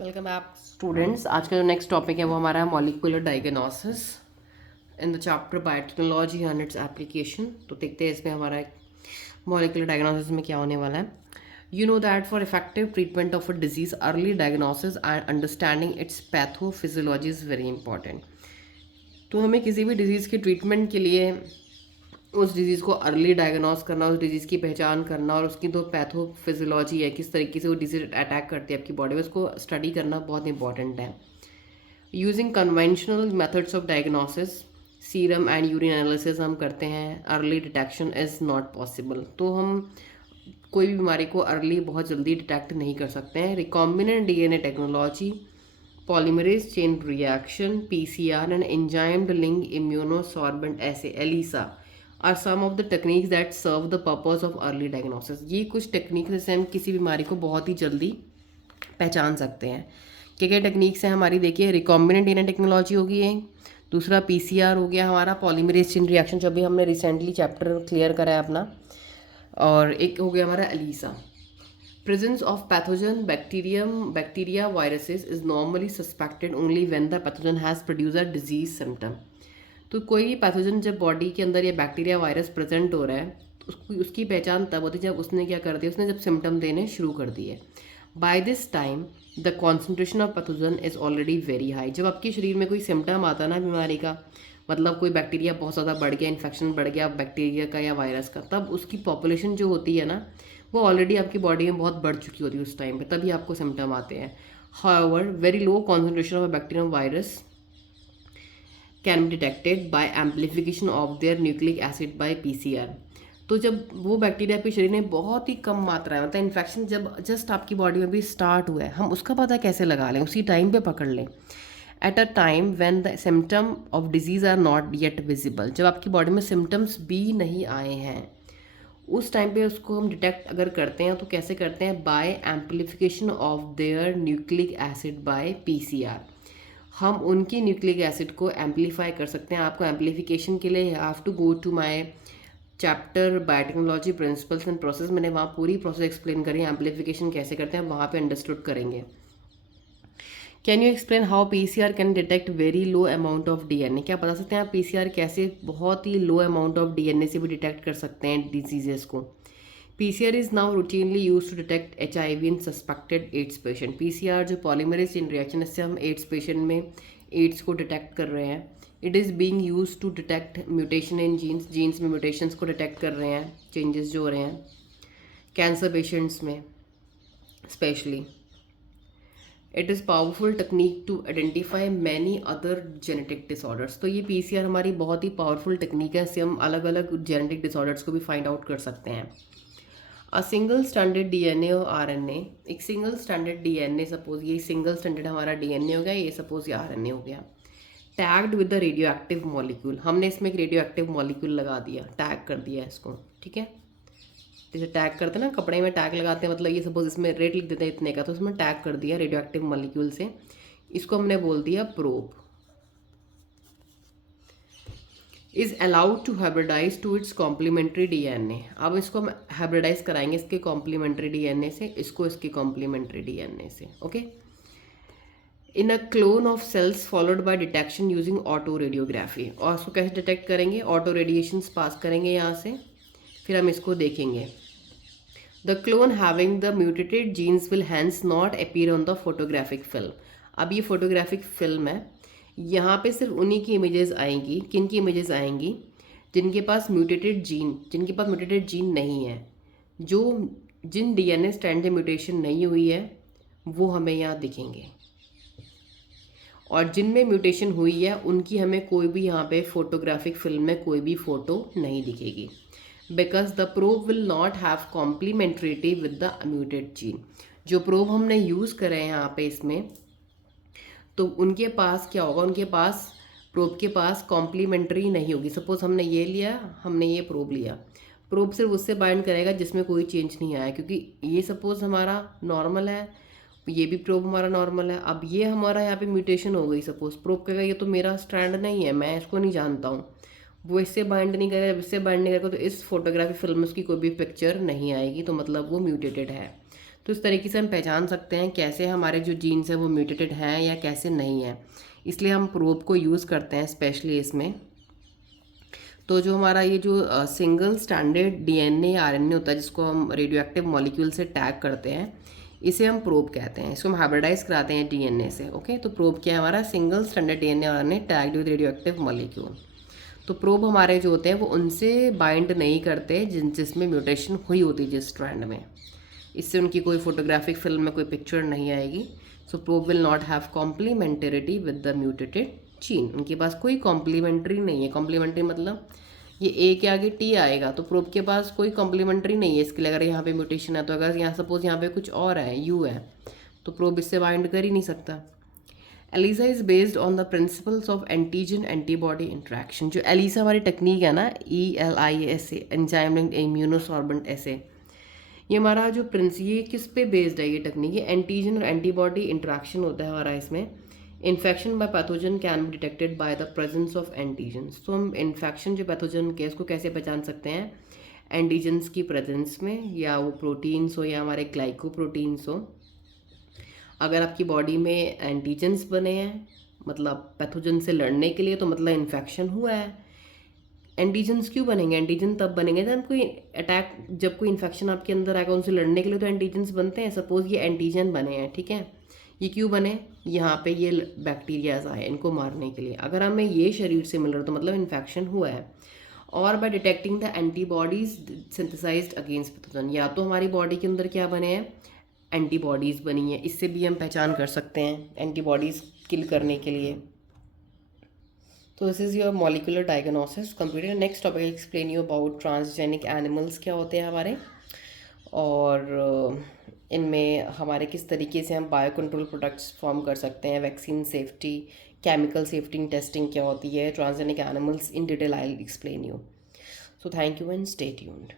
Welcome back students. आज का जो नेक्स्ट टॉपिक है वो हमारा है molecular diagnosis in the chapter biotechnology and its application. तो देखते हैं इसमें हमारा मॉलिक्यूलर डायग्नोसिस में क्या होने वाला है। You know that for effective treatment of a disease early diagnosis and understanding its pathophysiology is very important. तो हमें किसी भी डिजीज़ के ट्रीटमेंट के लिए उस डिज़ीज़ को अर्ली डायग्नोस करना, उस डिज़ीज़ की पहचान करना और उसकी जो पैथोफिजियोलॉजी है, किस तरीके से वो डिजीज अटैक करती है आपकी बॉडी में, उसको स्टडी करना बहुत इंपॉर्टेंट है। Using conventional methods of diagnosis, serum and urine analysis हम करते हैं, early detection is not possible. तो हम कोई भी बीमारी को अर्ली बहुत जल्दी डिटेक्ट नहीं कर सकते हैं। Recombinant DNA technology, polymerase chain reaction, PCR and enzyme linked immunosorbent assay ELISA are some of the techniques that serve the purpose of early diagnosis. ये कुछ टेक्निक से हम किसी बीमारी को बहुत ही जल्दी पहचान सकते हैं। क्या क्या टेक्निक्स हैं हमारी, देखिए। रिकॉम्बिनेंट डीएनए टेक्नोलॉजी होगी एक, दूसरा पीसीआर हो गया हमारा, पॉलीमरेज चेन रिएक्शन जो भी हमने रिसेंटली चैप्टर क्लियर करा है अपना, और एक हो गया हमारा Elisa. Presence of pathogen bacteria viruses is normally suspected only when the pathogen has produced a disease symptom। तो कोई भी पैथोजन जब बॉडी के अंदर या बैक्टीरिया वायरस प्रेजेंट हो रहा है तो उसकी पहचान तब होती है जब उसने क्या कर दिया, उसने जब सिम्टम देने शुरू कर दिए। By this time the concentration of pathogen is already very high. जब आपके शरीर में कोई सिम्टम आता है ना बीमारी का, मतलब कोई बैक्टीरिया बहुत ज़्यादा बढ़ गया, इन्फेक्शन बढ़ गया बैक्टीरिया का या वायरस का, तब उसकी पॉपुलेशन जो होती है ना वो ऑलरेडी आपकी बॉडी में बहुत बढ़ चुकी होती है उस टाइम पे, तभी आपको सिम्टम आते हैं। However very low concentration of a bacterium virus can be detected by amplification of their nucleic acid by PCR. तो जब वो बैक्टीरिया आपके शरीर में बहुत ही कम मात्रा है, मतलब इन्फेक्शन जब जस्ट आपकी बॉडी में भी स्टार्ट हुआ है, हम उसका पता कैसे लगा लें, उसी टाइम पे पकड़ लें। At a time when the symptom of disease are not yet visible, जब आपकी बॉडी में सिम्टम्स भी नहीं आए हैं, उस टाइम पे उसको हम डिटेक्ट अगर करते हैं तो कैसे करते हैं, by amplification of their nucleic acid by PCR. हम उनकी न्यूक्लिक एसिड को एम्पलीफाई कर सकते हैं। आपको एम्पलीफिकेशन के लिए you have to go to my chapter biotechnology principles and process. मैंने वहाँ पूरी प्रोसेस एक्सप्लेन करी है, एम्पलीफिकेशन कैसे करते हैं वहाँ पे अंडरस्टूड करेंगे। Can you explain how PCR can detect very low amount of DNA. क्या बता सकते हैं आप पीसीआर कैसे बहुत ही लो अमाउंट ऑफ डीएनए से भी डिटेक्ट कर सकते हैं डिजीजेस को। PCR is now routinely use to detect HIV in suspected AIDS patient. PCR जो पॉलीमरेज चेन रिएक्शन, इससे हम एड्स पेशेंट में एड्स को डिटेक्ट कर रहे हैं। It is being use to detect mutation in genes, genes में म्यूटेशंस को डिटेक्ट कर रहे हैं, चेंजेस जो हो रहे हैं कैंसर पेशेंट्स में specially. It is powerful technique to identify many other genetic disorders. तो ये पीसीआर हमारी बहुत ही पावरफुल टेक्निक है, इससे हम अलग अलग जेनेटिक डिसऑर्डर्स को भी फाइंड आउट कर सकते हैं। अ सिंगल स्टैंडर्ड डीएनए और आरएनए, एक सिंगल स्टैंडर्ड डीएनए, सपोज ये सिंगल स्टैंडर्ड हमारा डीएनए हो गया, ये सपोज ये आरएनए हो गया, tagged with the radio active molecule. हमने इसमें एक रेडियो एक्टिव मॉलिक्यूल लगा दिया, टैग कर दिया इसको, ठीक है। जैसे टैग करते हैं ना, कपड़े में टैग लगाते हैं, मतलब ये सपोज इसमें रेट लिख देते हैं इतने का, तो उसमें टैग कर दिया रेडियो एक्टिव मॉलिक्यूल से, इसको हमने बोल दिया probe. Is allowed to hybridize to its complementary DNA. अब इसको हम हाइब्रिडाइज कराएंगे इसके कॉम्प्लीमेंट्री डीएनए से, इसको इसके कॉम्प्लीमेंट्री डीएनए से, okay. In a clone of cells followed by detection using auto radiography. और उसको कैसे डिटेक्ट करेंगे, ऑटो रेडिएशन पास करेंगे यहाँ से, फिर हम इसको देखेंगे। The clone having the mutated genes will hence not appear on the photographic film. अब ये फोटोग्राफिक फिल्म है, यहाँ पे सिर्फ उन्हीं की इमेजेस आएंगी। किन की इमेजेस आएंगी, जिनके पास म्यूटेटेड जीन नहीं है, जो जिन डीएनए स्ट्रैंड में म्यूटेशन नहीं हुई है वो हमें यहाँ दिखेंगे, और जिनमें म्यूटेशन हुई है उनकी हमें कोई भी यहाँ पे फोटोग्राफिक फिल्म में कोई भी फ़ोटो नहीं दिखेगी, because the probe will not have complementarity with the mutated gene. जो प्रोब हमने यूज़ करे हैं यहाँ पे इसमें, तो उनके पास क्या होगा, उनके पास प्रोब के पास कॉम्प्लीमेंट्री नहीं होगी। सपोज हमने ये लिया, हमने ये प्रोब लिया, प्रोब सिर्फ उससे बाइंड करेगा जिसमें कोई चेंज नहीं आया, क्योंकि ये सपोज हमारा नॉर्मल है, ये भी प्रोब हमारा नॉर्मल है। अब ये हमारा यहाँ पे म्यूटेशन हो गई, सपोज प्रोब कहेगा ये तो मेरा स्ट्रैंड नहीं है, मैं इसको नहीं जानता हूँ, वो इससे बाइंड नहीं करेगा। जब इससे बाइंड नहीं करेगा तो इस फोटोग्राफी फिल्म में उसकी कोई भी पिक्चर नहीं आएगी, तो मतलब वो म्यूटेटेड है। तो इस तरीके से हम पहचान सकते हैं कैसे हमारे जो जीन्स है वो म्यूटेटेड हैं या कैसे नहीं है, इसलिए हम प्रोब को यूज़ करते हैं स्पेशली इसमें। तो जो हमारा ये जो सिंगल स्टैंडर्ड डीएनए या आरएनए होता है जिसको हम रेडियो एक्टिव मॉलिक्यूल से टैग करते हैं, इसे हम प्रोब कहते हैं। इसको हम हाइब्रिडाइज कराते हैं डीएनए से। ओके, तो प्रोब क्या है हमारा? सिंगल स्टैंडर्ड डीएनए और RNA tagged with radio active molecule. तो प्रोब हमारे जो होते हैं वो उनसे बाइंड नहीं करते जिसमें म्यूटेशन हुई होती है जिस स्ट्रैंड में, इससे उनकी कोई फोटोग्राफिक फिल्म में कोई पिक्चर नहीं आएगी। So probe will not have complementarity with the mutated gene. उनके पास कोई कॉम्प्लीमेंट्री नहीं है। कॉम्प्लीमेंट्री मतलब ये ए के आगे टी आएगा, तो प्रोब के पास कोई कॉम्प्लीमेंट्री नहीं है इसके लिए। अगर यहाँ पे म्यूटेशन है तो अगर यहाँ सपोज यहाँ पे कुछ और है, यू है, तो प्रोब इससे बाइंड कर ही नहीं सकता। ELISA is based on the principles of antigen antibody interaction. जो एलिसा हमारी टेक्निक है ना, ELISA, enzyme linked immunosorbent assay, ये हमारा जो ये किस पे बेस्ड है ये टेक्निक? ये एंटीजन और एंटीबॉडी इंट्रैक्शन होता है हमारा इसमें। Infection by pathogen can be detected by the presence of antigens. तो हम इन्फेक्शन जो पैथोजन के इसको कैसे पहचान सकते हैं? एंटीजन्स की प्रेजेंस में, या वो प्रोटीन्स हो या हमारे ग्लाइकोप्रोटीन्स हो। अगर आपकी बॉडी में एंटीजन्स बने हैं मतलब पैथोजन से लड़ने के लिए, तो मतलब इन्फेक्शन हुआ है। एंटीजन्स क्यों बनेंगे? एंटीजन तब बनेंगे जब कोई अटैक, जब कोई इन्फेक्शन आपके अंदर आएगा, उनसे लड़ने के लिए तो एंटीजन्स बनते हैं। सपोज ये एंटीजन बने हैं, ठीक है, ये क्यों बने? यहाँ पे ये बैक्टीरियाज आए इनको मारने के लिए। अगर हमें ये शरीर से मिल रहा है तो मतलब इन्फेक्शन हुआ है। और by detecting the antibodies synthesised against pathogen, या तो हमारी बॉडी के अंदर क्या बने हैं? एंटीबॉडीज़ बनी है, इससे भी हम पहचान कर सकते हैं एंटीबॉडीज़ किल करने के लिए। तो this is your molecular diagnosis completed. Next topic explain you about transgenic animals क्या होते हैं हमारे, और इनमें हमारे किस तरीके से हम बायो कंट्रोल प्रोडक्ट्स फॉर्म कर सकते हैं, vaccine safety, chemical safety testing क्या होती है, transgenic animals in detail I will explain you. So thank you and stay tuned.